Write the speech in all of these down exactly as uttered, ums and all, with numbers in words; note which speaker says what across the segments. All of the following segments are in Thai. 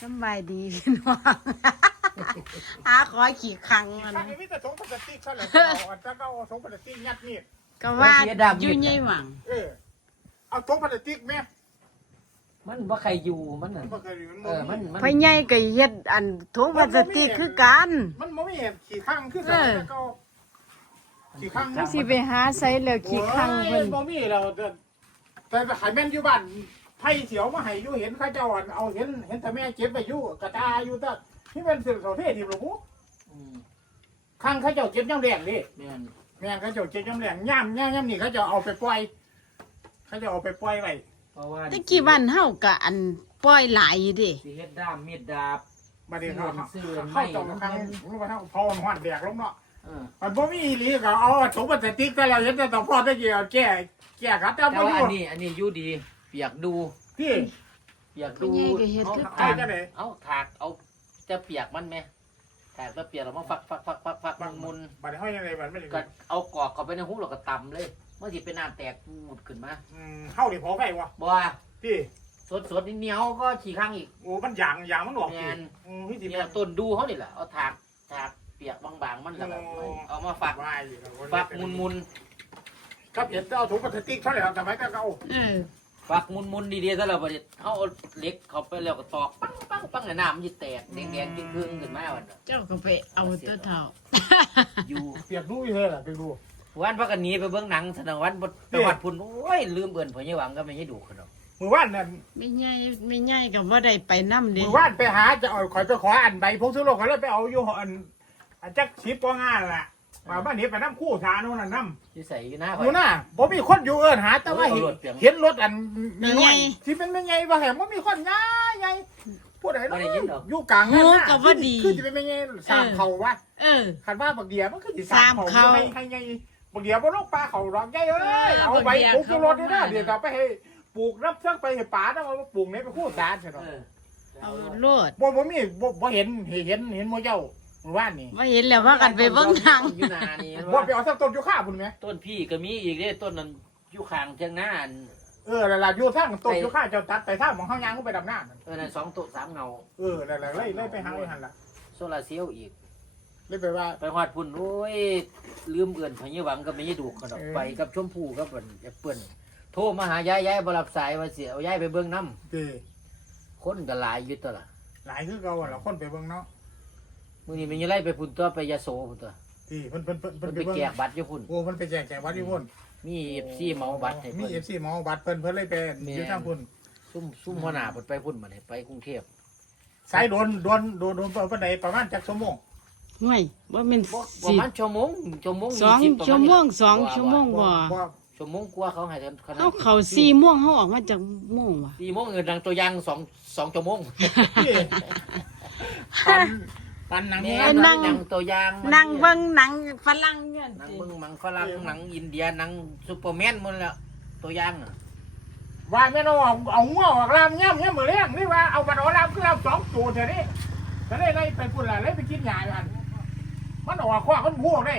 Speaker 1: สบายดีพี่น้องอาขอขี่คังมัน
Speaker 2: ทางนี้มีแต่สงพลาสติกเท่าไหร่เอาอันนั้นก็เอาสงพลาสติกยัดมีด
Speaker 1: ก็ว่าอยู่ใหญ่หวัง
Speaker 2: เออเอาสงพลาสติกแม่
Speaker 3: มันบ่ใครอยู่มันน่ะ
Speaker 2: มันเคยมัน
Speaker 3: เออมันมัน
Speaker 1: พ่อใหญ่ก็เฮ็ดอันถุงพลาสติกคือกัน
Speaker 2: มันไม่เห็นขี่ข้างขึ้นกันแล้วก็ขี่ข้าง
Speaker 1: มันสิไปหาใส่แล้วขี่คังเพิ่น
Speaker 2: บ่มีเราแต่หายแม่นอยู่บ้านไผ่เสียวมาให้อยู่เห็นเขาเจ้าเอาเห็นเห็นแต่แม่เก็บไปอยู่กระตาอยู่แต่ที่เป็นสื่อเขาเทศที่หลวงปู่
Speaker 3: อืม
Speaker 2: ข้างเขาเจ้าเก็บย่ำแรงดิ
Speaker 3: แม่น
Speaker 2: แม่เขาเจ้าเก็บย่ำแรงย่ำย่ำย่ำนี่เขาจะเอาไปปล่อยเขาจะเอาไปปล่อยไว้
Speaker 3: เพราะว่า
Speaker 1: ตะกี้บ้านเฮาก็อันปล่อยหลายอยู่เดิ
Speaker 3: สิเฮ็ดด้ามมีดดาบ
Speaker 2: มาเดี๋ยวเขา
Speaker 3: ซื้อ
Speaker 2: เข้าเจ้าข้างรู้ว่าเขาพอหอดแดกลงเนาะ
Speaker 3: เออ
Speaker 2: มันบ่มีอีหลีก็เอาถุงพลาสติกแต่เราเห็นแต่ต่อพ่อตะกี้เอาแก้แก้ครับแต่
Speaker 3: แต่
Speaker 2: บ่
Speaker 3: ว่า
Speaker 2: อยู่
Speaker 3: อันนี้อันนี้อยู่ดีเปียกดู
Speaker 2: ที่
Speaker 3: เปียก
Speaker 1: พ่อ
Speaker 3: ดู
Speaker 1: ใหญ่ก็เฮ็ด
Speaker 3: เอา
Speaker 1: คือ
Speaker 3: ถา
Speaker 1: กั
Speaker 3: ก
Speaker 1: น
Speaker 2: จังได๋
Speaker 3: เอาถากเอาจะเปียกมันไหมถากแล้วเปียกแล้วมาฟักฟักฟักฟักฟักมันมุน
Speaker 2: บัดเฮายังไงบัดมัน
Speaker 3: ก็เอากอกเข้าไปในหูแล้วก็ตำเลยเมื่อสิเป็นน้ำแตกปูดขึ้นมา
Speaker 2: อืมเฮานี่พอไฟวะ
Speaker 3: บ่ว่า
Speaker 2: ที่
Speaker 3: สดสดๆเหนียวๆก็ขี่ข้างอีก
Speaker 2: โอ้มันหยางหยางมันออก
Speaker 3: แม่น
Speaker 2: อืมพี่สิ
Speaker 3: เนี่
Speaker 2: แม่
Speaker 3: ยต้นดูเขานี่แหละเอาถากถากเปียกบางๆมันแล้วก็เอามาฝัก
Speaker 2: วาย
Speaker 3: ฝักมุน
Speaker 2: ครับเห็นเอาถุงพลาสติกเท่าไหร่ครับสมัยแต่เก่า
Speaker 1: เออ
Speaker 3: ๆฝักมุนๆดีๆซะแล้วบัดนี้เอาเหล็กเข้าไปแล้วก็ตอกปังปังปังในน้ำมันจะแตกแดงๆครึ่งๆขึ้นมาวันน่ะ
Speaker 1: เจ้าก็ไปเอาตัวเท่า
Speaker 3: อยู่
Speaker 2: เปียกดูอยู่เท่าล่ะไปดู
Speaker 3: วันพักกันหนี้ไปเบิ่งหนังสนองวันบดไปวัดพุ่นโอ้ยลืมเอิ่นพ่อใหญ่หวังก็ไม่ให้ดูขนม
Speaker 2: มือว่านนั่น
Speaker 1: ไม่ใหญ่ไม่ใหญ่ก็บ่ได้ไปนำเด้
Speaker 2: มือว่านไปหาจะเอาข่อยไปขออันใบพงสุโลกเขาเลยไปเอาอยู่อันอันจักสิบกว่างานล่ะมาบ้านนี้ไปน้ำคู่สาโน่นน่ะน้ำ
Speaker 3: อยู่ใส่อยู่หน้า
Speaker 2: อยู่น่ะบ่มีคนอยู่เอิ้นหาแต่ว่าเห็นเห็นรถอันน้อยๆที่เป็นไม่ไงว่าแหมบ่มีคนย้ายไงผู้ใดเนาะอยู่กลางนั่นน่ะคือจะเป็นไม่ไงสามเขาวะ
Speaker 1: เออ
Speaker 2: คันว่าบักเดียมันคือสิสามเขาให้ให้ไงบักเดียบ่ลงปลาเขาดอกใหญ่เอ้ยเอาใบปลูกรถนี่นะเดี๋ยวก็ไปให้ปลูกรับเชิงไปให้ป่าแล้วเอามาปลูกในไปคู่สารใช่เนาะ
Speaker 3: เออ
Speaker 1: เอาโลด
Speaker 2: บ่บ่มีบ่บ่เห็นเห็นเห็นหมู่เจ้าเมื่อวานนี่
Speaker 1: ว่าเห็นแล้วว่ากันไปเบิ่งหนัง
Speaker 3: อยู่หน้านี่
Speaker 2: บ่ไปเอาสักต้นอยู่ข้าพุ่นแหม
Speaker 3: ต้นพี่ก็มีอีกเด้ต้นนั้นอยู่ข้างเทียงหน้าอัน
Speaker 2: เออแล้วล่ะอยู่ทางต้นอยู่ข้าเจ้าตัดไปทางของเฮายางก็ไปดำน้ำ
Speaker 3: เออนั่นสองต้นสามเงา
Speaker 2: เออแล้วเลยเลยไปหาไอ้หั่นล่ะ
Speaker 3: โซลาร์เซลล์อีก
Speaker 2: เลยไปว่า
Speaker 3: ไปฮอดพุ่นโอ้ยลืมเอิ่นพ่อใหญ่หวังก็ไม่ให้ดูขนม
Speaker 2: เออ
Speaker 3: ไปกับชมพู่กับเพิ่นอยากเปิ้นโทรมาหายายยายบ่รับสายว่าสิเอายายไปเบิ่งน้
Speaker 2: เด้
Speaker 3: ำคนก็หลายอยู่ตัวล่ะ
Speaker 2: หลายคือเก่าอะล่ะคนไปเบิ่งเนาะ
Speaker 3: มื้อนี้มันยังไล่ไปพุ่นตัวไปยะโสพุ่นตัว
Speaker 2: ที่เพิ่นเพิ่นเพิ่น
Speaker 3: เพิ่
Speaker 2: เพิ่
Speaker 3: น
Speaker 2: น
Speaker 3: ไป
Speaker 2: ไปเบิ่ง
Speaker 3: แจกบัตรอยู่พุ่น
Speaker 2: โอ้เพิ่นไปแจกแจกวัดที่พุ่น
Speaker 3: มี เอฟ ซี เมาบัตรให้
Speaker 2: มี
Speaker 3: เพิ่น
Speaker 2: เอฟซีเมาบัตรเพิ่นเพิ่นเลยไปอยู่ทางพุ่น
Speaker 3: ซุ่มซุ่มหัวหน้าเพิ่นไปพุ่นมาเนี่ยไปกรุงเทพ
Speaker 2: สายโดนโดนโดนโดนปานใดประมาณจักชั่วโมง
Speaker 1: ห่วยบ่แม่น
Speaker 3: ประ
Speaker 1: สิ
Speaker 3: มาณชั่วโมงชั่วโมง
Speaker 1: สอง
Speaker 3: ยี่สิบประาณ
Speaker 1: ชั่วโมง
Speaker 3: นี้
Speaker 1: สองชั่วโมงบ่
Speaker 2: บ่
Speaker 3: ชั่วโมงกว่าเขาให้ขนาด
Speaker 1: เฮาเข้าสี่โมงเฮาออกมาจากโมงวะ
Speaker 3: สี่โมงเงินดังตัวอยางสองสองชั่วโมง
Speaker 2: ที่ปันปันหนัง
Speaker 3: นี่
Speaker 2: งาน
Speaker 3: นั่งหนังตัวอยาง
Speaker 1: นั่งเบิ่งหนังฝรั่งเงี้ย
Speaker 3: หนัง
Speaker 1: สิ
Speaker 3: เบิ่งหนังฝรั่งหนังอินเดียหนังซูเปอร์แมนหมดแล้วตัวอยางน่ะ
Speaker 2: ว่าแม่นเอาเอาหัวออกลามย่ำย่ำมื้อแรงนี่ว่าเอาบัดเอาลามคือลามสองตัวเท่านี้ก็เลยเลยไปพุ่นล่ะเลยไปกินหญ้าอยู่หั่นมันออกคว้ามันหูออกได้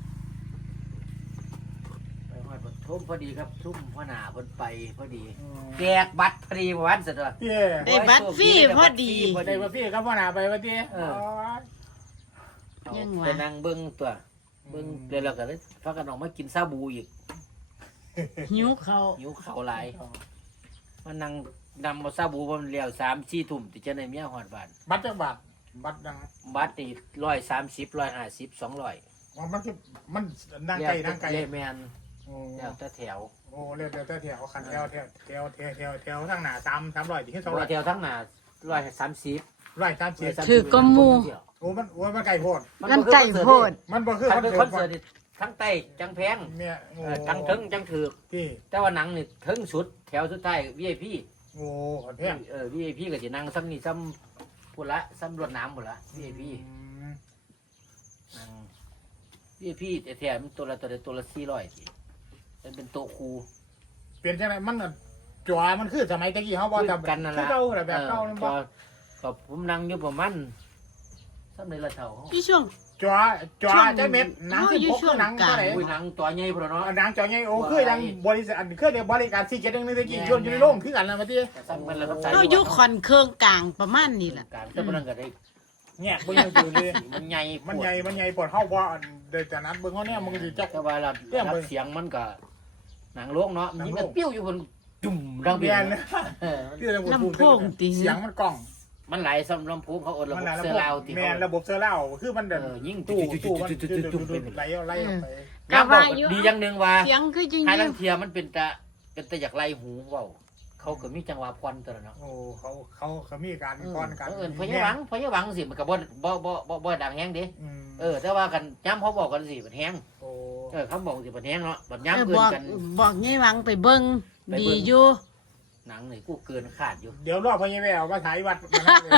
Speaker 3: ไปฮอดปฐมพอดีครับซุ่มหัวหน้าเพิ่นไปพอดีแจกบัตรพอดีวันสุดว่า
Speaker 2: เย้
Speaker 1: ได้บัตรฟรีพอดี
Speaker 2: ได้ว่าพี่ครับว่าหน้าไปว่าที่
Speaker 3: เออ
Speaker 2: อ๋อ
Speaker 1: ยังวะ
Speaker 3: ไปนั่งเบิ้งตัวเบิ้งเดี๋ยวเราก็เลยพากันออกมากินซาบูอีก
Speaker 1: หิวเขาว
Speaker 3: หิวข้าวหลายมานั่งนำมาซาบูมันเลี้ยวสามสี่ทุ่มที่จะในเมียหอดบ้าน
Speaker 2: บัตรจังบาทบัตรดัง
Speaker 3: บัตรนี่ร้อยสามสิบร้อยห้าสิบสองร้อย
Speaker 2: อ๋อมันคือมันนั่งไกลนั่งไกล
Speaker 3: เลแมน
Speaker 2: โอ้
Speaker 3: แล้วแต่แถว
Speaker 2: โอ้เรียกเรียกแถวคันแถวแถวแถวแถวแถวแถวทางหน้าสามสามร้อยที่สองร้
Speaker 3: ร้
Speaker 2: อ
Speaker 3: อย ยแถวทั้งหน้าร้อยสามสิบ
Speaker 2: ร้อยสามสิบ
Speaker 1: ถือก็หมู่
Speaker 2: โอ้มันโอ้มันไกลโพด
Speaker 1: มันใจโพด
Speaker 2: มันบ่คือ
Speaker 3: คั
Speaker 2: คน น
Speaker 3: เป็น
Speaker 2: เดิ
Speaker 3: คอน
Speaker 2: ม
Speaker 3: เสิร์ตนี่ทั้งใต้จังแพง
Speaker 2: เนี่ยโอ้
Speaker 3: เออจังถึงจังถือ
Speaker 2: ที่
Speaker 3: แต่ว่าหนังนี่ถึงสุดแถวสุดท้าย วี ไอ พี
Speaker 2: โอ้คนแพง
Speaker 3: เออ วี ไอ พี ก็จะนั่งซ้ำนี่ซ้ำพุ่นละซ้ำรวดน้ำพุ่นละ วี ไอ พี
Speaker 2: อืม
Speaker 3: นั่งพี่พี่แต่แถมตัวละตัวละตัวละสี่ร้อยสิมันเป็นโต๊ะครู
Speaker 2: เปลี่ยนจังไดมันน่ะจอมันคือสมัยตะกี้เฮาบ่ทำ
Speaker 3: กันนั่น
Speaker 2: คื
Speaker 3: ละ
Speaker 2: อเก่าแหละแบบเก่านั่นบ่
Speaker 3: ก็ก็ผมนั่งอยู่ประมาณซ้ำในละเท่า
Speaker 1: ที่ช่วง
Speaker 2: จอจอจะเม็ดหนังที่พกคือหนังก็ได้
Speaker 3: อุ้ยหนังตัวใหญ่พุ่นเนาะ
Speaker 2: หนังจอใหญ่โอ้คือยังบริษัทคือเดี๋ยวบริการสี่เจ็ดหนึ่งนี่ตะกี้ย้อนอยู่ในโรงคือกันนะมาที่
Speaker 3: ซ้ำมันละครับ
Speaker 1: เราอยู่คอนเครื่องกลางประมาณนี้แหละ
Speaker 3: การแต่บ่นั่นก็ได้
Speaker 2: เนี่ยเบิ่งยังอยู่เลย
Speaker 3: มันใหญ่
Speaker 2: มันใหญ่มันใหญ่ปวดเฮาบ่เดี๋ยวจากนั้นเบิ่งเขาเนี่ยมันก็สิจัก
Speaker 3: แต่ว่าเรารับเสียงมันก็หนังโลกเนาะมันมันปิ้วอยู่บนจุ่มดังเบี
Speaker 2: เบี
Speaker 3: ย
Speaker 2: ย
Speaker 3: น
Speaker 2: นเลยที่ระบบ
Speaker 1: ลำโพงติ
Speaker 2: เสียงมันกล้อง
Speaker 3: มันไหลซ้ำลำโพงเขาอดระ
Speaker 2: มั
Speaker 3: บ
Speaker 2: น
Speaker 3: บ
Speaker 2: หลายระ
Speaker 3: เสื้
Speaker 2: บบ
Speaker 3: อลาวที่
Speaker 2: แม
Speaker 3: เขา
Speaker 2: นระบบเซอร์เล่าคือมันเดิน
Speaker 3: เออยิ่ง
Speaker 2: ตู้ตู้มัน
Speaker 3: จุ๊บๆๆๆๆ
Speaker 2: ไหลไหลออกไป
Speaker 3: งานบอกดีอย่างหนึ่งว่า
Speaker 1: เสียงคือจริง
Speaker 3: หาลังเทียมันเป็นตะเป็นตะอยากไล่หูเว้าเขาก็มีจังหวะพรตัวเนาะ
Speaker 2: โอ้เขาเขาเขามีการก้อนกัน
Speaker 3: เออพยาหวังพยาหวังสิมันก็บ่บ่บ่บ่บ่ดังแฮงเด้เออแต่ว่ากันย้ำเขาบอกกันสิมันแฮง
Speaker 2: โอ้
Speaker 3: เออเขาบอกสิมันแฮงเนาะบัด
Speaker 1: เออ
Speaker 3: ย้ำเกิ
Speaker 1: บ
Speaker 3: น
Speaker 1: อก
Speaker 3: กัน
Speaker 1: บอกยายหวังไปเบิ่งดีอยู่
Speaker 3: หนังนี่กูเกินขาดอยู่
Speaker 2: เดี๋ยวรอบพญาแววมาถ่ายวัด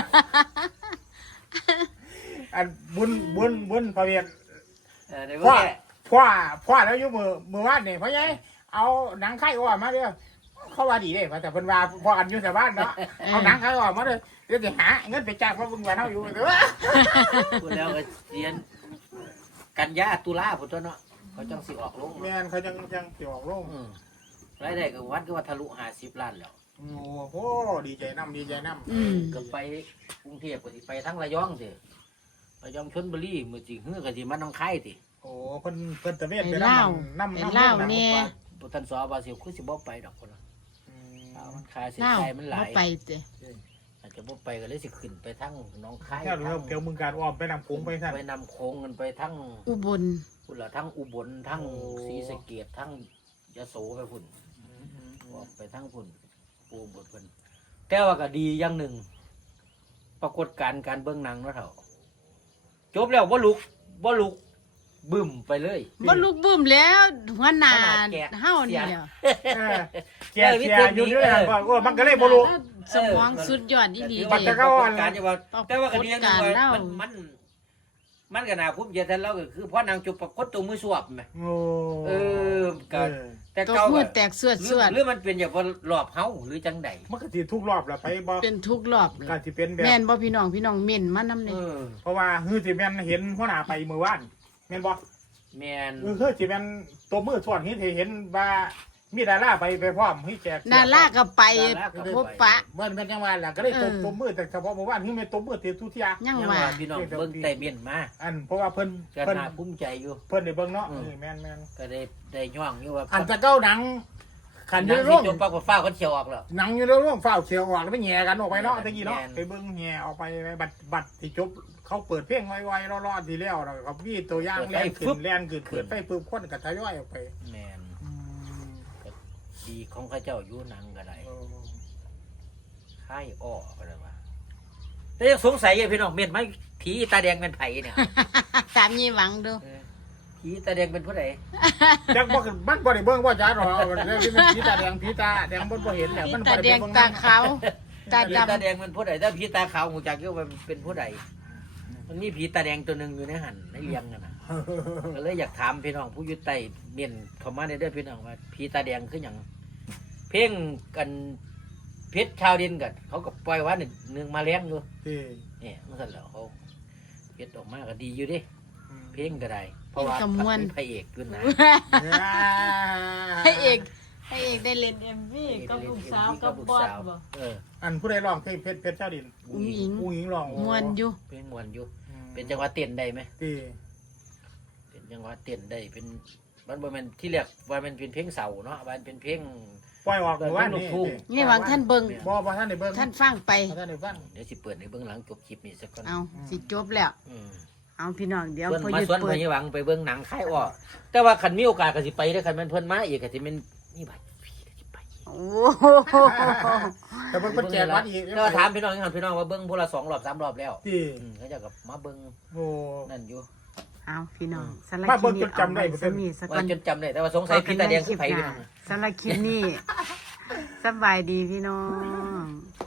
Speaker 2: อันบุญบุญบุญพระเวียน
Speaker 3: เออได้
Speaker 2: พ่อ
Speaker 3: บ่
Speaker 2: พ่อพ่อแล้วอยู่มือมือวาดเนี่ยเพราะไงเอาหนังไข่ออกมาเด้อเขาว่าดีเด้แต่เพิ่นว่าพ่ออันอยู่แต่บ้านเนาะเอาหนังไข่ออกมาเด้อเดี๋ยวจะหาเงินไปจ้างเพราะเพิ่งวันเฮาอยู่เด้อ
Speaker 3: พูดแล้วก็เรียนกันยาตุลาพุ่นตัวเนาะเขาจังสิออกลง
Speaker 2: แม่นเขาจังจังสิออกโรง
Speaker 3: อืมรายได้ก็วัดก็ว่าทะลุห้าสิบล้านแล้ว
Speaker 2: โอ้โหดีใจน้ำดีใจน้ำ
Speaker 1: อืม
Speaker 3: ก็ไปกรุงเทพก็สิไปทั้งระยองสิระยองชลบุรีมื้อสิฮือก็สิมาหนองคายติ
Speaker 2: โอ้เพิ่นเพิ่นตะเวน
Speaker 1: ไป
Speaker 2: ไป
Speaker 1: เล่า
Speaker 2: น้ำ
Speaker 1: ไป
Speaker 2: น้ำน้ำ
Speaker 1: เล่า
Speaker 2: น้ำ
Speaker 1: เนี่ย
Speaker 3: บ่ทันสอว่าสิคือสิบ่ไปดอกพุ่นน่ะ
Speaker 2: อืม
Speaker 3: เอามันค่าใช้
Speaker 1: เล่า
Speaker 3: จ่ายมันหลา
Speaker 1: บ่
Speaker 3: ย
Speaker 1: ไปเตะ
Speaker 3: อาจจะบ่ไปก็เลยสิขึ้นไปทั้งหนองคาย
Speaker 2: แค่รู้เกี่ยวมึงการอ้อมไปนำโขงไปสั่น
Speaker 3: ไปนำโค้งกันไปทั้ง
Speaker 1: อุบล
Speaker 3: พุ่นละทั้งอุบลทั้ง
Speaker 2: โอ้
Speaker 3: ศรีสะเกษทั้งยโสไปพุ่นออกไปทั้งพุ่นปูบทเพิ่นแต่ว่าก็ดีอย่างหนึ่ง ปรากฏการณ์การเบิ่งหนังเนาะเฒ่าจบแล้วบ่ลุกบ่ลุกบึ้มไปเลย
Speaker 1: บ่ลูกบึ้มแล้วหัวหน้า
Speaker 3: ขนาดแกะ
Speaker 1: เฮานี่แหละ
Speaker 2: เออแกเสียอยู่ด้วยกันว่าโอ้มันก็เลยบ่รู้
Speaker 1: สมองสุดยอดอีหลี
Speaker 3: บัด
Speaker 1: เด้
Speaker 3: แต่ก็ว่าการจะว่า
Speaker 1: ปรากฏ
Speaker 3: แต่ว่าก็ดีอย่างหนึงว่า
Speaker 1: การเล่า
Speaker 3: มันมันมันก็น่าภูมิใจแทนเราก็คือเพราะนางจุบปรากฏตัวมือสวบแหม
Speaker 2: โอ้
Speaker 3: เออก็
Speaker 2: เออ
Speaker 3: แต่
Speaker 1: ตก
Speaker 3: เก่า
Speaker 1: มื
Speaker 3: ก็
Speaker 1: อแตกเสือด
Speaker 3: หรื
Speaker 1: เสื
Speaker 3: อ
Speaker 1: อด
Speaker 3: หรือมันเป็นอย่างว่าหลอบเฮาหรือจังใด
Speaker 2: มันก็สิทุกรอบแล้วไปบ่
Speaker 1: เป็นทุกรอบเลย
Speaker 2: ก็สิเป็นแบบ
Speaker 1: แม่นบ่พี่น้องพี่น้องเม่นมานำ
Speaker 3: เอ
Speaker 1: นี่
Speaker 3: อ
Speaker 2: เพราะว่าฮือสิแม่นเห็นหัวหน้าไปเมื่อวานแม่นบ่
Speaker 3: แม่น
Speaker 2: เออคือสิแม่นตัวมือสวดเห็นเห็นว่ามีดาราไปไปพร้อมเฮ้ยแจก
Speaker 1: ดาราก็ไปพบปะ
Speaker 2: เมื่อเป็นจังหวะล่ะก็เลยตบ
Speaker 1: เออ
Speaker 2: ตัวมือแต่เฉพาะเมื่อวานคือแม่ตบมือเตียทุกเที่ย
Speaker 1: ยัง
Speaker 3: ยัง
Speaker 1: ว่า
Speaker 3: ว่าพี่น้องเบิ่งแต่เมียนมา
Speaker 2: อันเพราะว่าเพิ่น
Speaker 3: ก็
Speaker 2: เพิ่น
Speaker 3: น่าภูมิใจอยู่
Speaker 2: เพิ่นได้เบิ่งเนาะ
Speaker 3: อืม
Speaker 2: เออแม่นแม่น
Speaker 3: ก็ได้ได้ย่องอยู่ว่า
Speaker 2: อันจะเก้าหนังขันอ
Speaker 3: นั
Speaker 2: ยู่
Speaker 3: ง
Speaker 2: ในโร
Speaker 3: ที่
Speaker 2: ง
Speaker 3: จบปรากฏฟ้าคนเขียวออกแล้ว
Speaker 2: หนังอยู่ในโรงฝ้าวเขียวออกแล้วไปแหย่กันออกไปเนาะ
Speaker 3: แม่น
Speaker 2: ตะกี้เนาะ
Speaker 3: แม่น
Speaker 2: ไปเบิ่งแหย่ออกไปบัดบัดที่จบเขาเปิดเพลงไวๆรอๆทีแล้วแล้วก็มีตัวอย่างแล่นขึ้นแล่นขึ้นเปิดไฟปึ๊บคนก็ทยอยออกไป
Speaker 3: แม่น
Speaker 2: อืม
Speaker 3: ดีของเขาเจ้าอยู่หนังก็ได้
Speaker 2: เออ
Speaker 3: ค่ายอ้อก็ได้ว่าแต่ยังสงสัยอยู่พี่น้องเมียนไหมผีตาแดงเป็นไผเนี่ย
Speaker 1: ตามยี่หวังดู
Speaker 3: เออผีตาแดงเป็นผู้ใด
Speaker 2: จักบ่คือมันบ่ได้เบิ่งว่าจ้าหรอกเรื่องที่มันผีตาแดงผีตาแดงบ่บ่เห็นแล้ว
Speaker 1: พี่
Speaker 2: มัน
Speaker 1: ตา
Speaker 2: บ่
Speaker 1: แด
Speaker 2: ได้
Speaker 1: ง
Speaker 2: เบิ่ง
Speaker 1: ตาขาวตา
Speaker 3: ผี
Speaker 1: ดำ
Speaker 3: ตาแดงเป็นผู้ใดถ้าผีตาขาวหูจักอยู่ว่ามันเป็นผู้ใดมันมีผีตาแดงตัวหนึ่งอยู่ในหันในเลียงกันนะก็เลยอยากถามพี่น้องผู้อยู่ใต้เมียนเขามาในเด้อพี่น้องว่าผีตาแดงคืออย่างเพ่งกันเพชรชาวดินกันเขาก็ปล่อยว่าหนึ่งหนึ่งมาเลี้ยงอยู่
Speaker 2: ที่
Speaker 3: เนี่ยเมื่อสันแล้วเขาเพชรออกมาก็ดีอยู่เดิ
Speaker 2: อืม
Speaker 3: เพลงก็ได้ เพราะว่า
Speaker 1: เพลงกระมวล
Speaker 3: เป็นพระเอกขึ้นนะ
Speaker 1: ให้เอกให้เอกได้เล่น เอ็ม วี กับลูกสาวกับบอสบ่
Speaker 3: เออ
Speaker 2: อันผู้ใดร้องเพลงเพชรเพชรเจ้าดิน
Speaker 1: อุ้งอิง
Speaker 2: ผู้หญิงร้อง
Speaker 1: มวนอยู่
Speaker 3: เพลงมวนอยู่
Speaker 2: อืม
Speaker 3: เป็นจังหวะเต้นได้ไหม
Speaker 2: ที่
Speaker 3: เป็นจังหวะเต้นได้เป็นมันบ่แมันที่เรียกว่ามันเป็นเพลงเสาเนาะว่ามันเป็นเพลง
Speaker 2: ปล่อยออกเมื่อวานนี้
Speaker 1: นี่หวังท่านเบิ่ง
Speaker 2: บ่บ่ท่านได้เบิ่ง
Speaker 1: ท่านฟังไป
Speaker 2: บ่ท่านได้ฟัง
Speaker 3: เดี๋ยวสิเปิดในเบื้องหลังจบคลิปนี้สักก่อน
Speaker 1: เอาสิจบแล้ว
Speaker 3: อืม
Speaker 1: เอาพี่น้องเดี๋ยว
Speaker 3: เพิ่น
Speaker 1: พอ
Speaker 3: มา
Speaker 1: หยุด
Speaker 3: สวน
Speaker 1: เปิ
Speaker 3: เพิ่
Speaker 1: ด
Speaker 3: นหวังไปเบื้องหนังค่ายอ้อแต่ว่าคันมีโอกาสก็สิไปเด้อคันแมันเพิ่นมาอีกก็สิเป็นนี่บัดพี่ก็สิไปอีก
Speaker 1: โอ้
Speaker 2: แต่เบิ่งเพิ่นแจกวัดอีก
Speaker 3: แล้วถามพี่น้องยังพี่น้องว่าเบิ้งพวกเราสองรอบสามรอบแล้ว
Speaker 2: ที่
Speaker 3: อืมเขาจะกับมาเบิ้ง
Speaker 2: โอ้
Speaker 3: นั่นอยู่
Speaker 1: เอาพี่น้องสาร
Speaker 2: มา
Speaker 1: ค
Speaker 2: เบิ่
Speaker 1: ลิป
Speaker 2: ง
Speaker 1: นี้
Speaker 2: จนจำได้
Speaker 1: เอาไว้สมีสัก
Speaker 3: ว่า
Speaker 1: วัน
Speaker 3: จนจำได้แต่ว่าสงสัยพี่ตาแดงคือไผพี่น้อง
Speaker 1: สารคลิปนี้สบายดีพี่น้อง